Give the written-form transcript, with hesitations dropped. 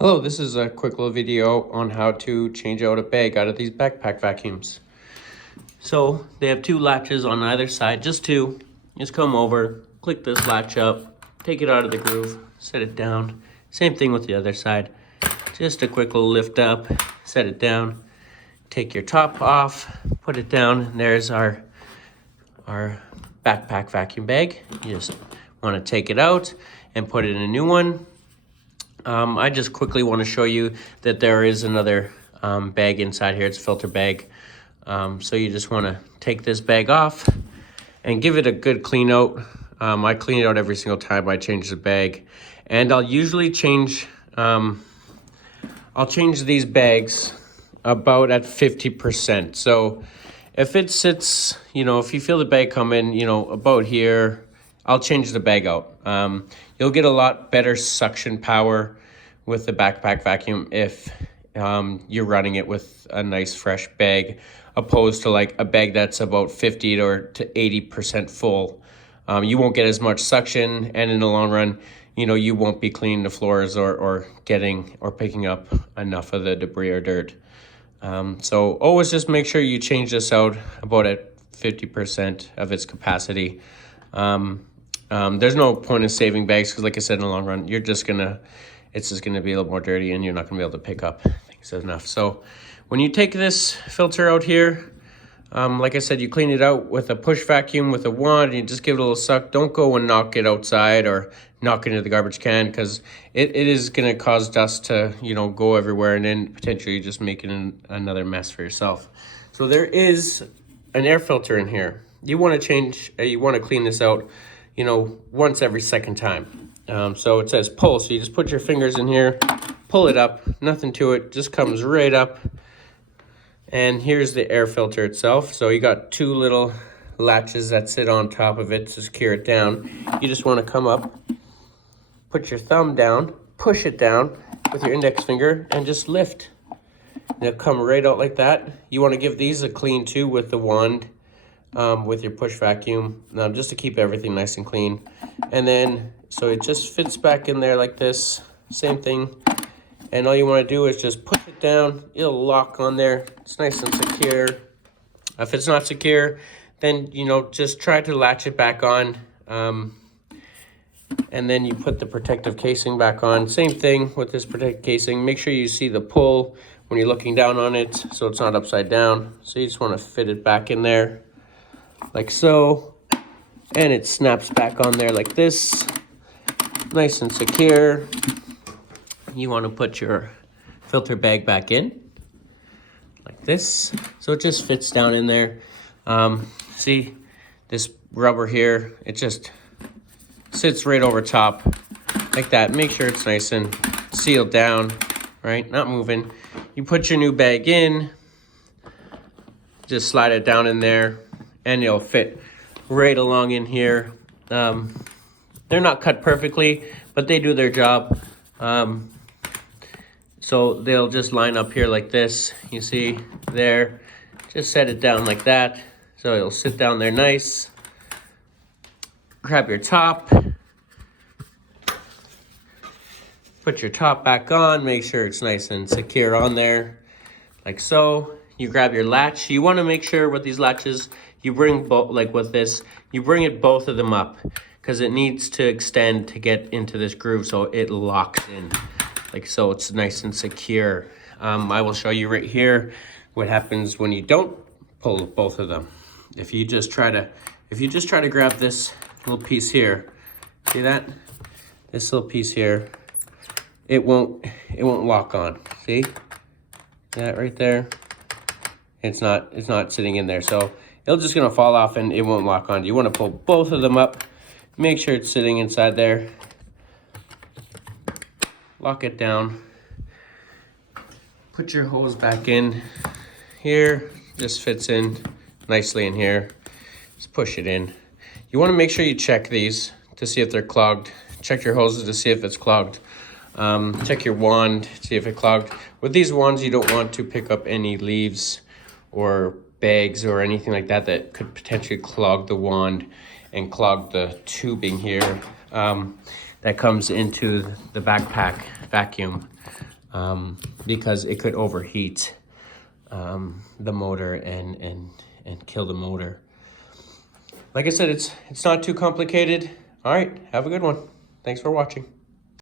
Hello, this is a quick little video on how to change out a bag out of these backpack vacuums. So they have two latches on either side, just two. Just come over, click this latch up, take it out of the groove, set it down. Same thing with the other side. Just a quick little lift up, set it down, take your top off, put it down, and there's our backpack vacuum bag. You just want to take it out and put it in a new one. I just quickly want to show you that there is another bag inside here. It's a filter bag. So you just want to take this bag off and give it a good clean out. I clean it out every single time I change the bag. And I'll usually change, I'll change these bags about at 50%. So if it sits, if you feel the bag come in, about here, I'll change the bag out. You'll get a lot better suction power with the backpack vacuum if you're running it with a nice fresh bag, opposed to like a bag that's about 50 to 80% full. You won't get as much suction, and in the long run, you won't be cleaning the floors or picking up enough of the debris or dirt. So always just make sure you change this out about at 50% of its capacity. There's no point in saving bags because, like I said, in the long run, it's just gonna be a little more dirty, and you're not gonna be able to pick up things enough. So when you take this filter out here, like I said, you clean it out with a push vacuum with a wand, and you just give it a little suck. Don't go and knock it outside or knock it into the garbage can, because it is gonna cause dust to go everywhere, and then potentially just making another mess for yourself. So there is an air filter in here. You want to clean this out once every second time. So it says pull, so you just put your fingers in here, pull it up, nothing to it, just comes right up. And here's the air filter itself. So you got two little latches that sit on top of it to secure it down. You just want to come up, put your thumb down, push it down with your index finger, and just lift. And it'll come right out like that. You want to give these a clean too with the wand, with your push vacuum, just to keep everything nice and clean. And then, so it just fits back in there like this, same thing. And all you want to do is just push it down, it'll lock on there, it's nice and secure. If it's not secure, then, just try to latch it back on. And then you put the protective casing back on. Same thing with this protective casing. Make sure you see the pull when you're looking down on it, so it's not upside down. So you just want to fit it back in there, like so, and it snaps back on there like this, nice and secure. You want to put your filter bag back in like this, so it just fits down in there. See this rubber here, it just sits right over top like that. Make sure it's nice and sealed down, right, not moving. You put your new bag in, just slide it down in there, and it'll fit right along in here. They're not cut perfectly, but they do their job. So they'll just line up here like this. You see there, just set it down like that. So it'll sit down there nice. Grab your top. Put your top back on, make sure it's nice and secure on there, like so. You grab your latch. You want to make sure with these latches, you bring both, like with this, you bring it both of them up, because it needs to extend to get into this groove so it locks in, like so it's nice and secure. I will show you right here what happens when you don't pull both of them. If you just try to grab this little piece here, see that? This little piece here, it won't lock on. See that right there? It's not sitting in there, so it's just gonna fall off and it won't lock on. You want to pull both of them up, make sure it's sitting inside there, lock it down, put your hose back in here, just fits in nicely in here. Just push it in. You want to make sure you check these to see if they're clogged. Check your hoses to see if it's clogged. Check your wand, see if it's clogged. With these wands, you don't want to pick up any leaves or bags or anything like that that could potentially clog the wand and clog the tubing here. that comes into the backpack vacuum because it could overheat the motor and kill the motor. Like I said, it's not too complicated. All right, have a good one. Thanks for watching.